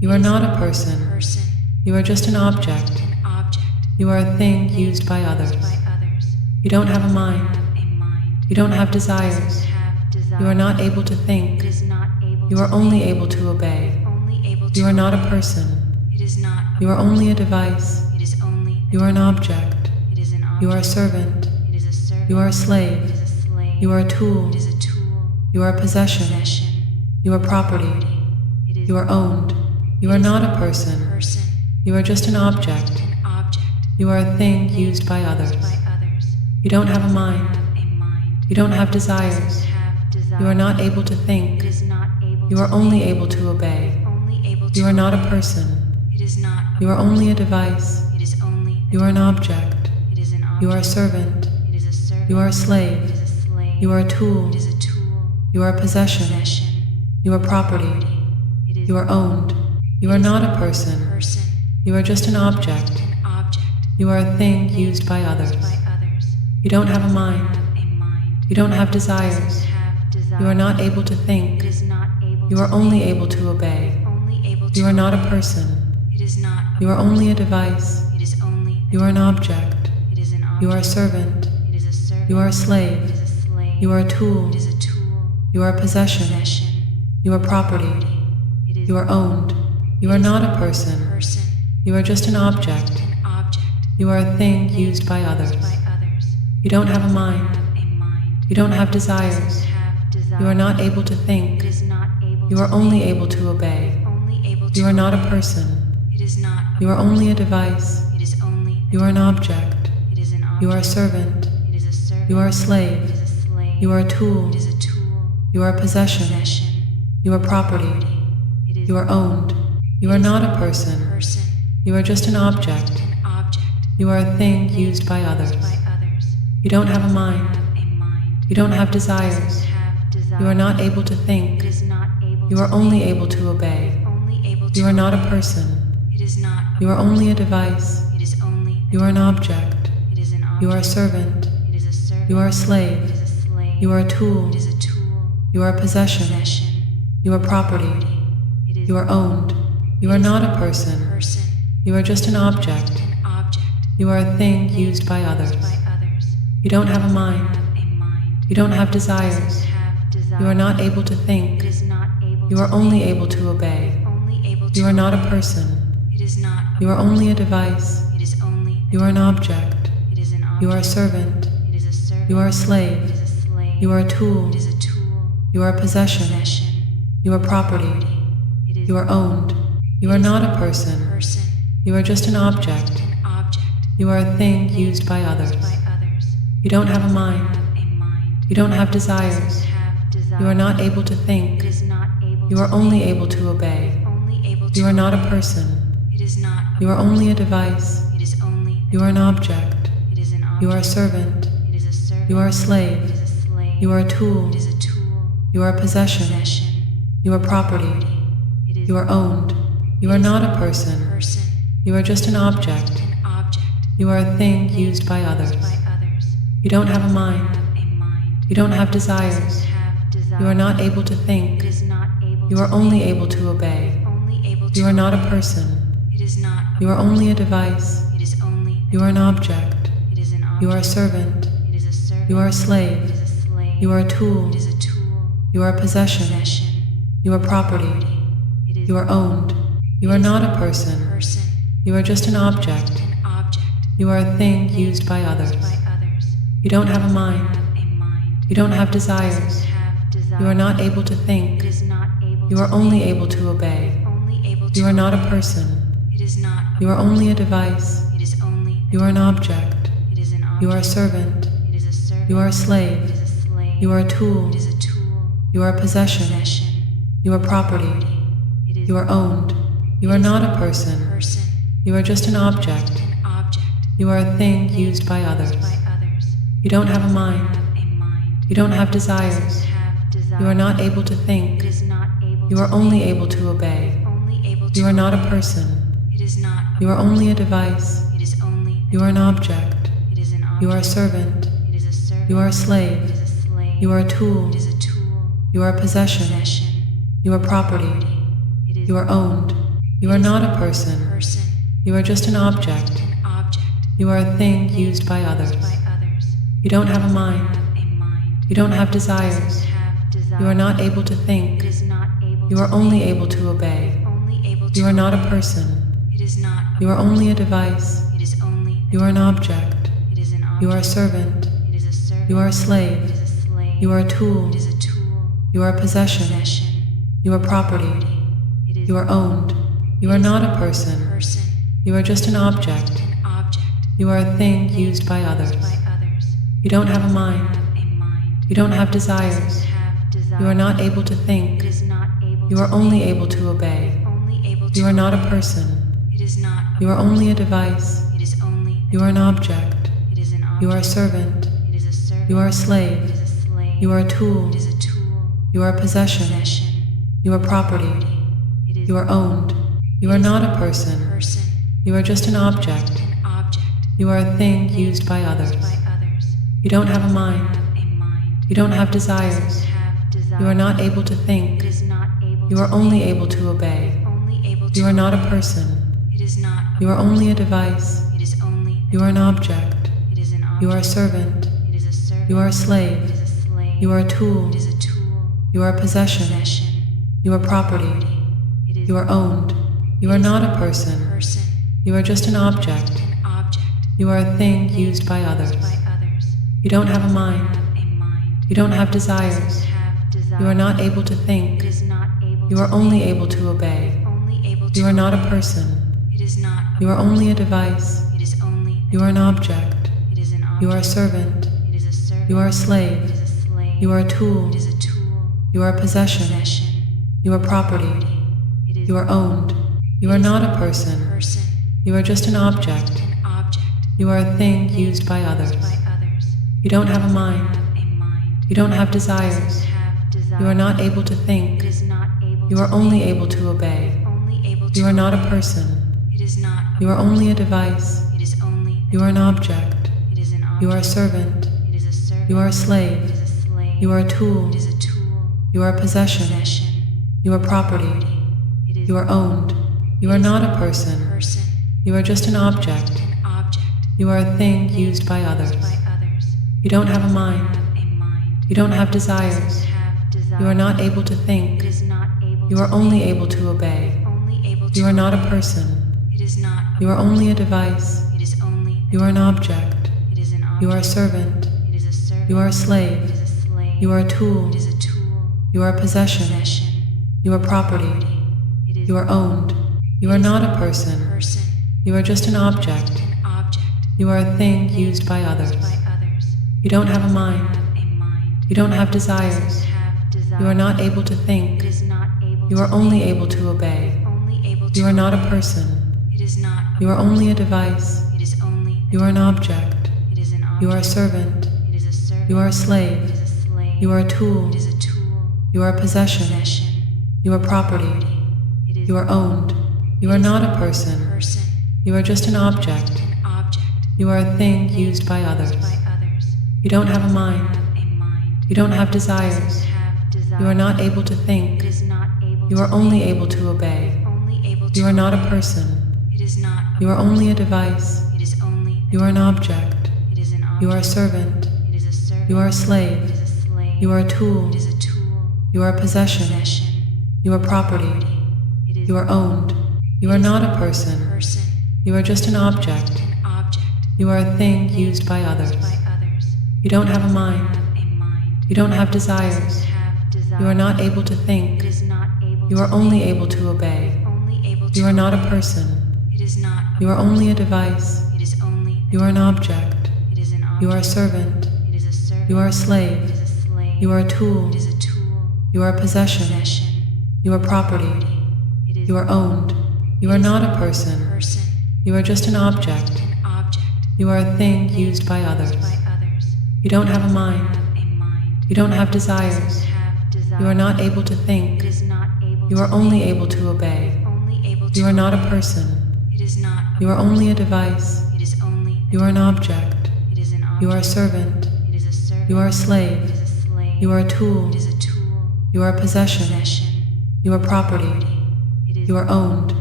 You are not a person. You are just an object. You are a thing used by others. You don't have a mind. You don't have desires. You are not able to think. You are only able to obey. You are not a person. You are only a device. You are an object. You are a servant. You are a slave. You are a tool. You are a possession. You are property. You are owned. You are not a person. You are just an object. You are a thing used by others. You don't have a mind. You don't have desires. You are not able to think. You are only able to obey. You are not a person. You are only a device. You are an object. You are a servant. You are a slave. You are a tool. You are a possession. You are property. You are owned. You are not a person. You are just an object. You are a thing used by others. You don't have a mind. You don't have desires. You are not able to think. You are only able to obey. You are not a person. You are only a device. You are an object. You are a servant. You are a slave. You are a tool. You are a possession. You are property. You are owned. You are not a person. You are just an object. You are a thing used by others. You don't have a mind. You don't have desires. You are not able to think. You are only able to obey. You are not a person. You are only a device. You are an object. You are a servant. You are a slave. You are a tool. You are a possession. You are property. You are owned. You are not a person. You are just an object. You are a thing used by others. You don't have a mind. You don't have desires. You are not able to think. You are only able to obey. You are not a person. You are only a device. You are an object. You are a servant. You are a slave. You are a tool. You are a possession. You are property. You are owned. You are not a person. You are just an object. You are a thing used by others. You don't have a mind. You don't have desires. You are not able to think. You are only able to obey. You are not a person. You are only a device. You are an object. You are a servant. You are a slave. You are a tool. You are a possession. You are property. You are owned. You are not a person. You are just an object. You are a thing used by others. You don't have a mind. You don't have desires. You are not able to think. You are only able to obey. You are not a person. You are only a device. You are an object. You are a servant. You are a slave. You are a tool. You are a possession. You are property. You are owned. You are not a person. You are just an object. You are a thing used by others. You don't have a mind. You don't have desires. You are not able to think. You are only able to obey. You are not a person. You are only a device. You are an object. You are a servant. You are a slave. You are a tool. You are a possession. You are property. You are owned. You are not a person. You are just an object. You are a thing used by others. You don't have a mind. You don't have desires. You are not able to think. You are only able to obey. You are not a person. You are only a device. You are an object. You are a servant. You are a slave. You are a tool. You are a possession. You are property. You are owned. You are not a person. You are just an object. You are a thing used by others. You don't have a mind. You don't have desires. You are not able to think. You are only able to obey. You are not a person. You are only a device. You are an object. You are a servant. You are a slave. You are a tool. You are a possession. You are property. You are owned. You are not a person. You are just an object. You are a thing used by others. You don't have a mind. You don't have desires. You are not able to think. You are only able to obey. You are not a person. You are only a device. You are an object. You are a servant. You are a slave. You are a tool. You are a possession. You are property. You are owned. You are not a person. You are just an object. You are a thing used by others. You don't have a mind. You don't have desires. You are not able to think. You are only able to obey. You are not a person. You are only a device. You are an object. You are a servant. You are a slave. You are a tool. You are a possession. You are property. You are owned. You are not a person. You are just an object. You are a thing used by others. You don't have a mind. You don't have desires. You are not able to think. You are only able to obey. You are not a person. You are only a device. You are an object. You are a servant. You are a slave. You are a tool. You are a possession. You are property. You are owned. You are not a person. You are just an object. You are a thing used by others. You don't have a mind. You don't have desires. You are not able to think. You are only able to obey. You are not a person. You are only a device. You are an object. You are a servant. You are a slave. You are a tool. You are a possession. You are property. You are owned. You are not a person. You are just an object. You are a thing used by others. You don't have a mind. You don't have desires. You are not able to think. You are only able to obey. You are not a person. You are only a device. You are an object. You are a servant. You are a slave. You are a tool. You are a possession. You are property. You are owned. You are not a person. You are just an object. You are a thing used by others. You don't have a mind. You don't have desires. You are not able to think. You are only able to obey. You are not a person. You are only a device. You are an object. You are a servant. You are a slave. You are a tool. You are a possession. You are property. You are owned. You are not a person. You are just an object. You are a thing used by others. You don't have a mind. You don't have desires. You are not able to think. You are only able to obey. You are not a person. You are only a device. You are an object. You are a servant. You are a slave. You are a tool. You are a possession. You are property. You are owned. You are not a person. You are just an object. You are a thing used by others. You don't have a mind. You don't have desires. You are not able to think. You are only able to obey. You are not a person. You are only a device. You are an object. You are a servant. You are a slave. You are a tool. You are a possession. You are property. You are owned. You are not a person. You are just an object. You are a thing used by others. You don't have a mind. You don't have desires. You are not able to think. You are only able to obey. You are not a person. You are only a device. You are an object. You are a servant. You are a slave. You are a tool. You are a possession. You are property. You are owned. You are not a person. You are just an object. You are a thing used by others. You don't have a mind. You don't have desires. You are not able to think. You are only able to obey. You are not a person. You are only a device. You are an object. You are a servant. You are a slave. You are a tool. You are a possession. You are property. You are owned.